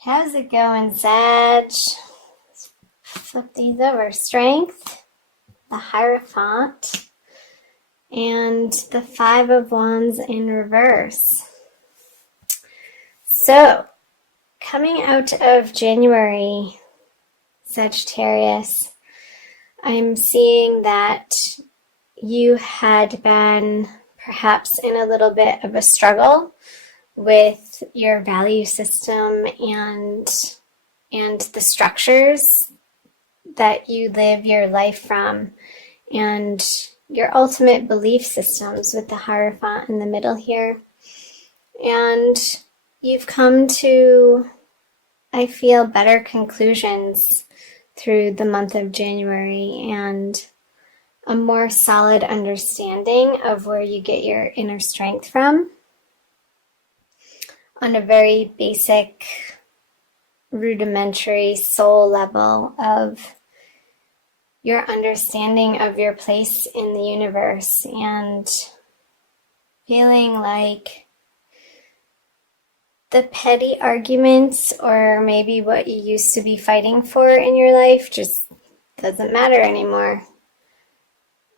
How's it going, Sag? Flip these over. Strength, the Hierophant, and the Five of Wands in reverse. So, coming out of January, Sagittarius, I'm seeing that you had been perhaps in a little bit of a struggle with your value system and the structures that you live your life from, and your ultimate belief systems with the Hierophant in the middle here. And you've come to, I feel, better conclusions through the month of January and a more solid understanding of where you get your inner strength from on a very basic, rudimentary soul level of your understanding of your place in the universe, and feeling like the petty arguments or maybe what you used to be fighting for in your life just doesn't matter anymore.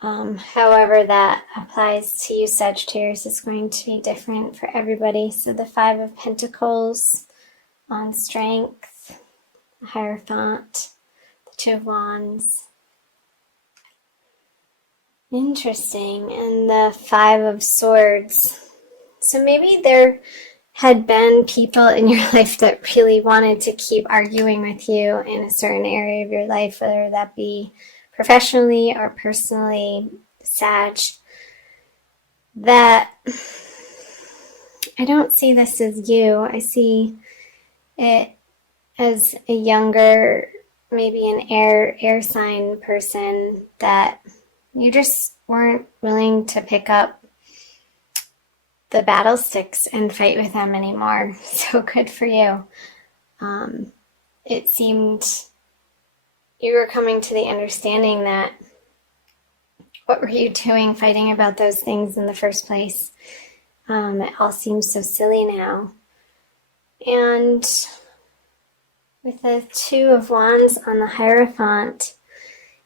However that applies to you, Sagittarius, is going to be different for everybody. So the Five of Pentacles on strength, the Hierophant, the Two of Wands. Interesting. And the Five of Swords. So maybe there had been people in your life that really wanted to keep arguing with you in a certain area of your life, whether that be professionally or personally, Sag, that I don't see this as you. I see it as a younger, maybe an air sign person that you just weren't willing to pick up the battle sticks and fight with them anymore. So good for you. It seemed you were coming to the understanding that what were you doing fighting about those things in the first place? It all seems so silly now. And with the Two of Wands on the Hierophant,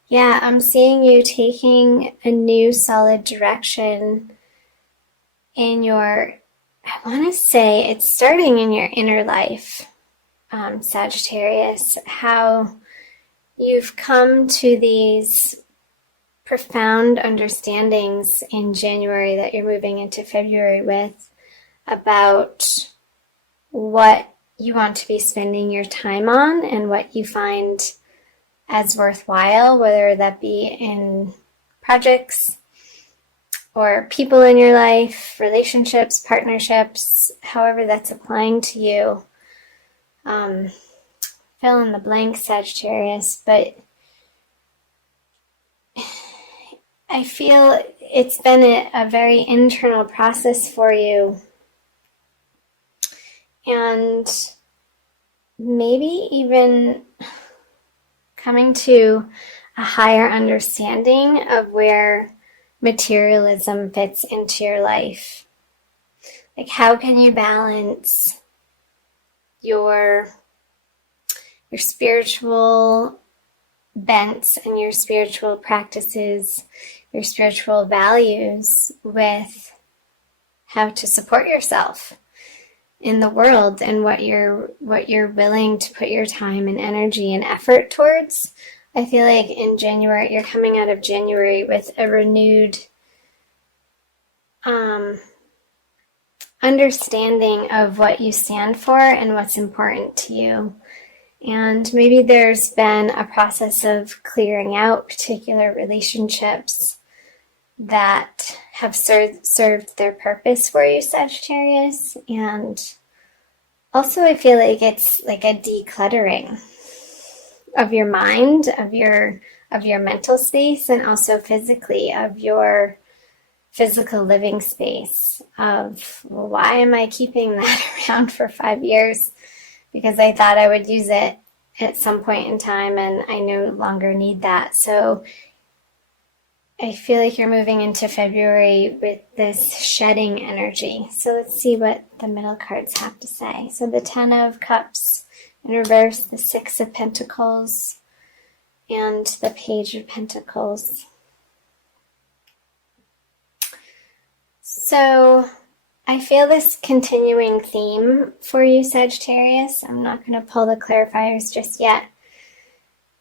yeah, I'm seeing you taking a new solid direction in your, I want to say it's starting in your inner life, Sagittarius, how you've come to these profound understandings in January that you're moving into February with about what you want to be spending your time on and what you find as worthwhile, whether that be in projects or people in your life, relationships, partnerships, however that's applying to you. Fill in the blank, Sagittarius, but I feel it's been a very internal process for you, and maybe even coming to a higher understanding of where materialism fits into your life. Like, how can you balance your spiritual bents and your spiritual practices, your spiritual values, with how to support yourself in the world and what you're willing to put your time and energy and effort towards. I feel like in January, you're coming out of January with a renewed understanding of what you stand for and what's important to you. And maybe there's been a process of clearing out particular relationships that have served their purpose for you, Sagittarius. And also I feel like it's like a decluttering of your mind, of your mental space, and also physically of your physical living space of, well, why am I keeping that around for 5 years? Because I thought I would use it at some point in time and I no longer need that. So I feel like you're moving into February with this shedding energy. So let's see what the middle cards have to say. So the Ten of Cups In reverse, the Six of Pentacles and the Page of Pentacles. So I feel this continuing theme for you, Sagittarius. I'm not going to pull the clarifiers just yet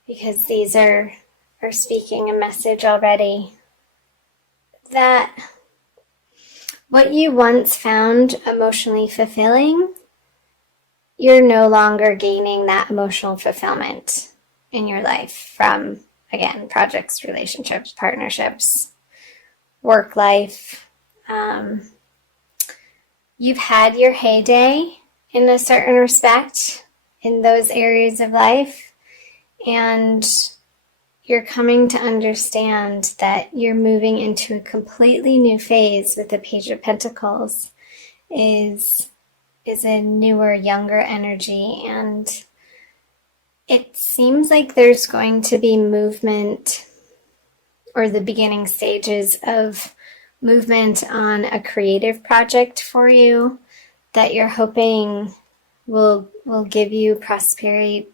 because these are speaking a message already. That what you once found emotionally fulfilling, you're no longer gaining that emotional fulfillment in your life from, again, projects, relationships, partnerships, work life. You've had your heyday in a certain respect in those areas of life, and you're coming to understand that you're moving into a completely new phase with the Page of Pentacles is a newer, younger energy, and it seems like there's going to be movement or the beginning stages of movement on a creative project for you that you're hoping will give you prosperity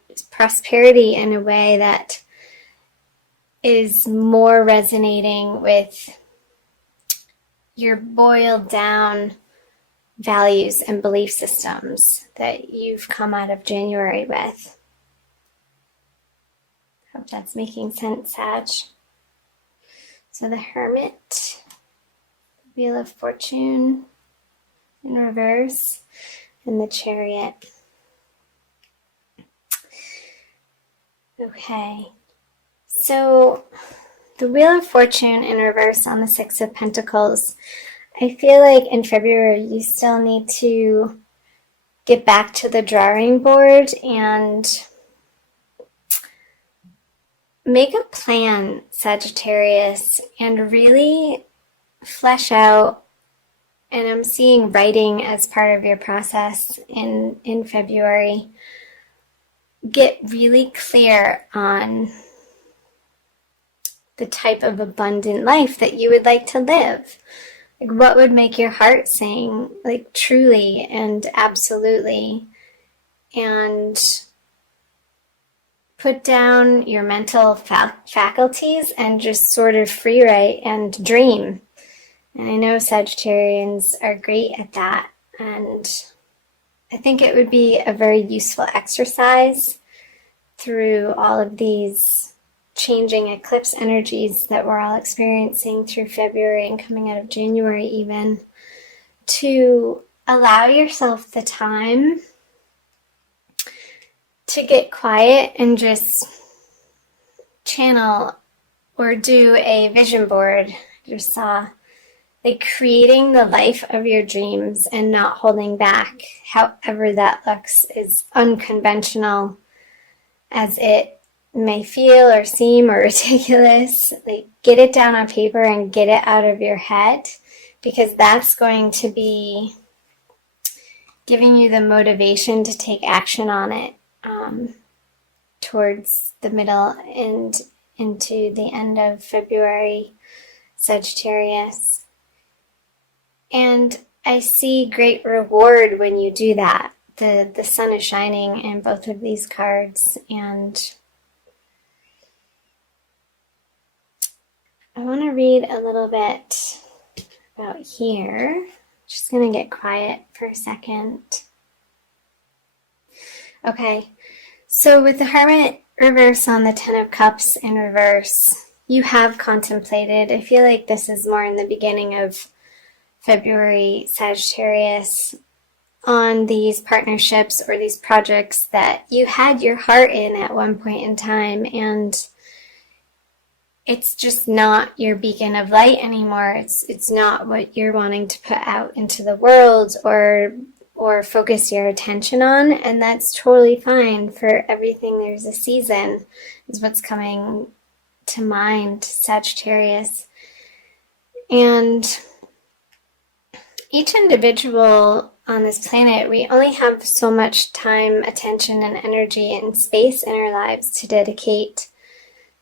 in a way that is more resonating with your boiled down values and belief systems that you've come out of January with. Hope that's making sense, Sag. So the Hermit, Wheel of Fortune in reverse, and the Chariot. Okay, so the Wheel of Fortune in reverse on the Six of Pentacles, I feel like in February you still need to get back to the drawing board and make a plan, Sagittarius, and really flesh out, and I'm seeing writing as part of your process in February. Get really clear on the type of abundant life that you would like to live. Like, what would make your heart sing, like, truly and absolutely, and put down your mental faculties and just sort of free write and dream. And I know Sagittarians are great at that, and I think it would be a very useful exercise through all of these changing eclipse energies that we're all experiencing through February and coming out of January even, to allow yourself the time to get quiet and just channel or do a vision board. I just saw, like, creating the life of your dreams and not holding back, however that looks, is unconventional as it may feel or seem or ridiculous. Like, get it down on paper and get it out of your head, because that's going to be giving you the motivation to take action on it towards the middle and into the end of February, Sagittarius. And I see great reward when you do that. The sun is shining in both of these cards, and I want to read a little bit about here. Just going to get quiet for a second. Okay, so with the Hermit reverse on the Ten of Cups in reverse, you have contemplated. I feel like this is more in the beginning of February, Sagittarius, on these partnerships or these projects that you had your heart in at one point in time, and it's just not your beacon of light anymore. It's not what you're wanting to put out into the world or focus your attention on, and that's totally fine. For everything there's a season is what's coming to mind, Sagittarius. And each individual on this planet, we only have so much time, attention, and energy and space in our lives to dedicate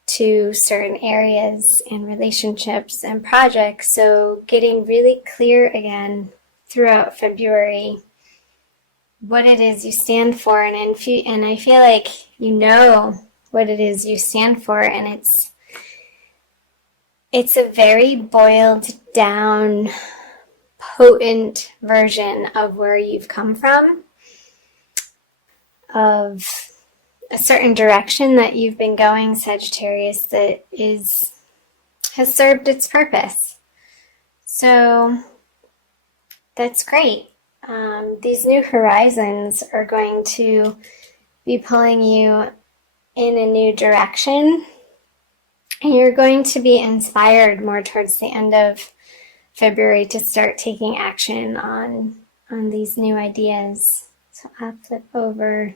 to certain areas and relationships and projects. So getting really clear again throughout February what it is you stand for, and I feel like you know what it is you stand for, and it's a very boiled down, potent version of where you've come from, of a certain direction that you've been going, Sagittarius, that has served its purpose. So that's great. These new horizons are going to be pulling you in a new direction, and you're going to be inspired more towards the end of February to start taking action on these new ideas. So I'll flip over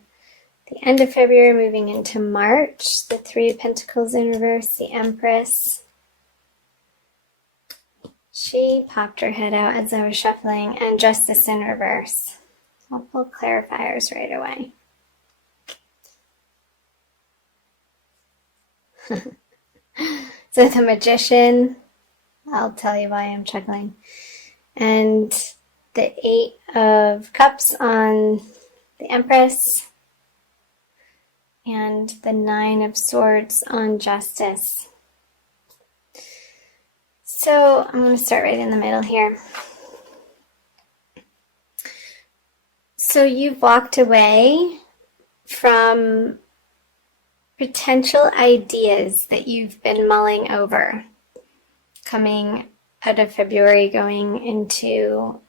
the end of February, moving into March, the Three of Pentacles in reverse, the Empress. She popped her head out as I was shuffling, and Justice in reverse. I'll pull clarifiers right away. So the Magician, I'll tell you why I'm chuckling. And the Eight of Cups on the Empress. And the Nine of Swords on Justice. So I'm going to start right in the middle here. So you've walked away from potential ideas that you've been mulling over, coming out of February, going into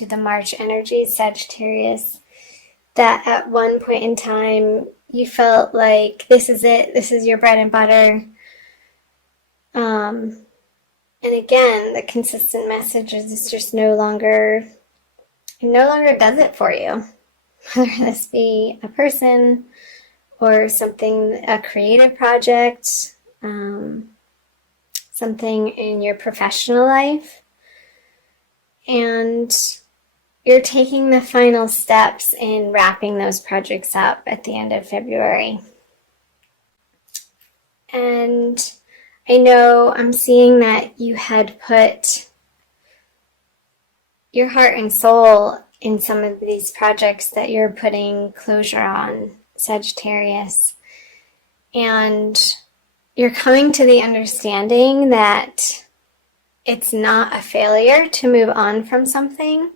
the March energy, Sagittarius, that at one point in time you felt like this is it, this is your bread and butter. And again, the consistent message is it's just it no longer does it for you. Whether this be a person or something, a creative project, something in your professional life. And you're taking the final steps in wrapping those projects up at the end of February. And I know I'm seeing that you had put your heart and soul in some of these projects that you're putting closure on, Sagittarius. And you're coming to the understanding that it's not a failure to move on from something,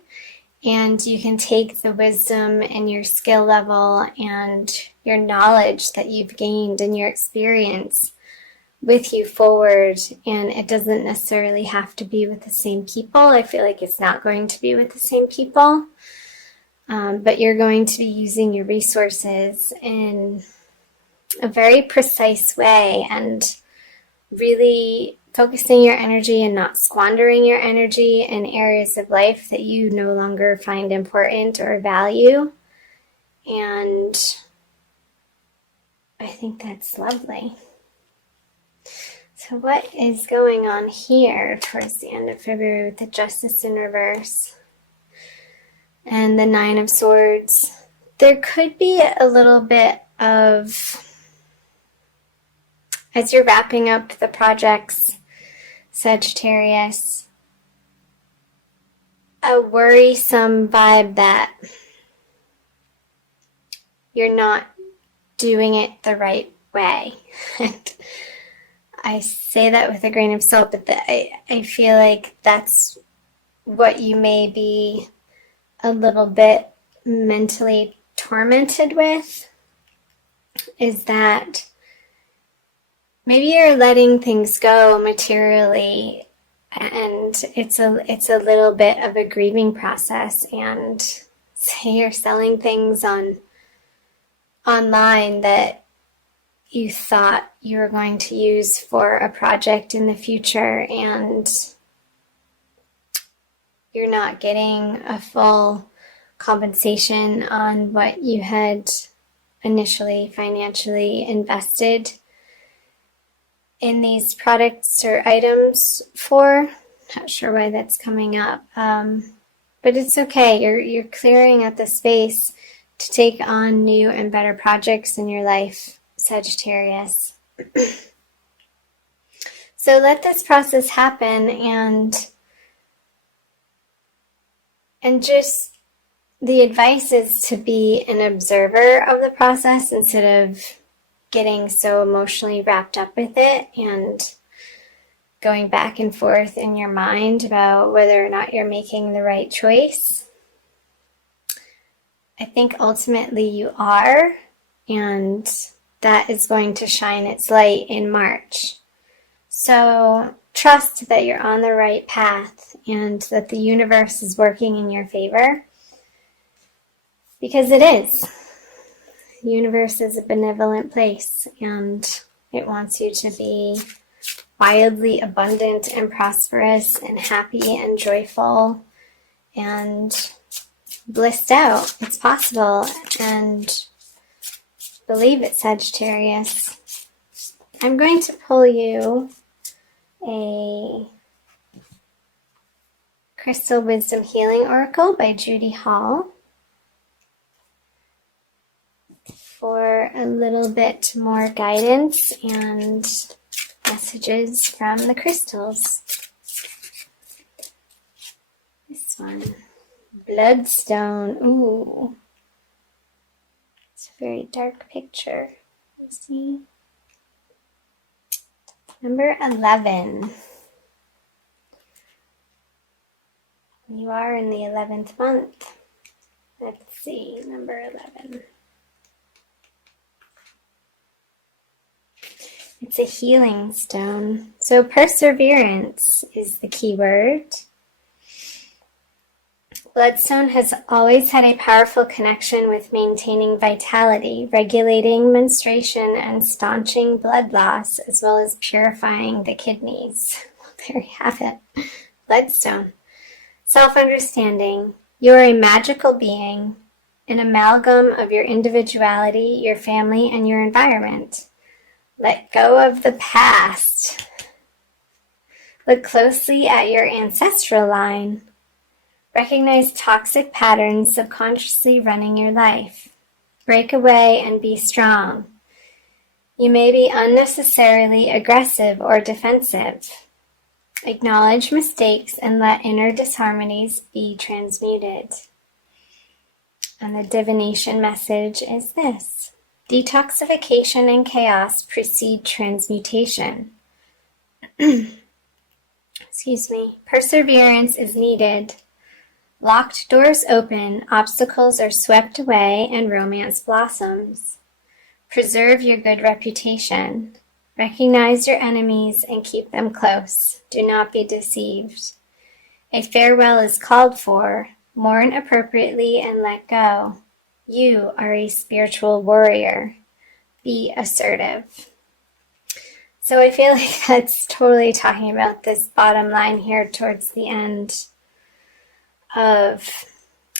and you can take the wisdom and your skill level and your knowledge that you've gained and your experience with you forward, and it doesn't necessarily have to be with the same people. I feel like it's not going to be with the same people, but you're going to be using your resources in a very precise way and really focusing your energy and not squandering your energy in areas of life that you no longer find important or value. And I think that's lovely. So what is going on here towards the end of February with the Justice in reverse and the Nine of Swords? There could be a little bit of, as you're wrapping up the projects, Sagittarius, a worrisome vibe that you're not doing it the right way. And I say that with a grain of salt, but I feel like that's what you may be a little bit mentally tormented with, is that maybe you're letting things go materially, and it's a little bit of a grieving process. And say you're selling things online that you thought you were going to use for a project in the future, and you're not getting a full compensation on what you had initially financially invested in these products or items for. Not sure why that's coming up, but it's okay. You're clearing out the space to take on new and better projects in your life, Sagittarius. So let this process happen, and just the advice is to be an observer of the process instead of getting so emotionally wrapped up with it and going back and forth in your mind about whether or not you're making the right choice. I think ultimately you are, and that is going to shine its light in March. So trust that you're on the right path and that the universe is working in your favor, because it is. The universe is a benevolent place, and it wants you to be wildly abundant and prosperous and happy and joyful and blissed out. It's possible, and believe it, Sagittarius. I'm going to pull you a Crystal Wisdom Healing Oracle by Judy Hall for a little bit more guidance and messages from the crystals. This one, Bloodstone. Ooh, it's a very dark picture. Let's see. Number 11. You are in the 11th month. Let's see, number 11. It's a healing stone. So perseverance is the key word. Bloodstone has always had a powerful connection with maintaining vitality, regulating menstruation, and staunching blood loss, as well as purifying the kidneys. There you have it. Bloodstone. Self-understanding. You are a magical being, an amalgam of your individuality, your family, and your environment. Let go of the past. Look closely at your ancestral line. Recognize toxic patterns subconsciously running your life. Break away and be strong. You may be unnecessarily aggressive or defensive. Acknowledge mistakes and let inner disharmonies be transmuted. And the divination message is this. Detoxification and chaos precede transmutation. Excuse me. Perseverance is needed. Locked doors open, obstacles are swept away, and romance blossoms. Preserve your good reputation. Recognize your enemies and keep them close. Do not be deceived. A farewell is called for. Mourn appropriately and let go. You are a spiritual warrior. Be assertive. So I feel like that's totally talking about this bottom line here towards the end of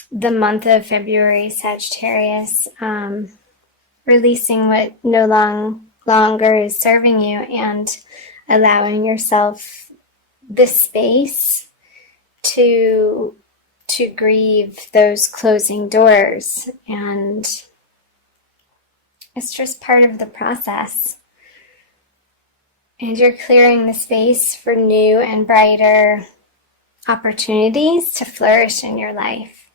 the month of February, Sagittarius, releasing what no longer is serving you and allowing yourself the space to grieve those closing doors. And it's just part of the process. And you're clearing the space for new and brighter opportunities to flourish in your life.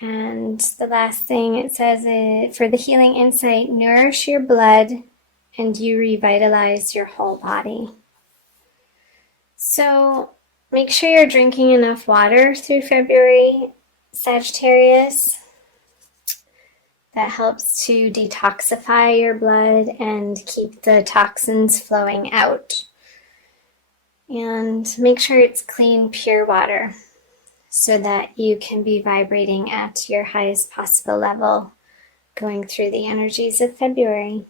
And the last thing it says is, for the healing insight, nourish your blood and you revitalize your whole body. So make sure you're drinking enough water through February, Sagittarius. That helps to detoxify your blood and keep the toxins flowing out. And make sure it's clean, pure water so that you can be vibrating at your highest possible level going through the energies of February.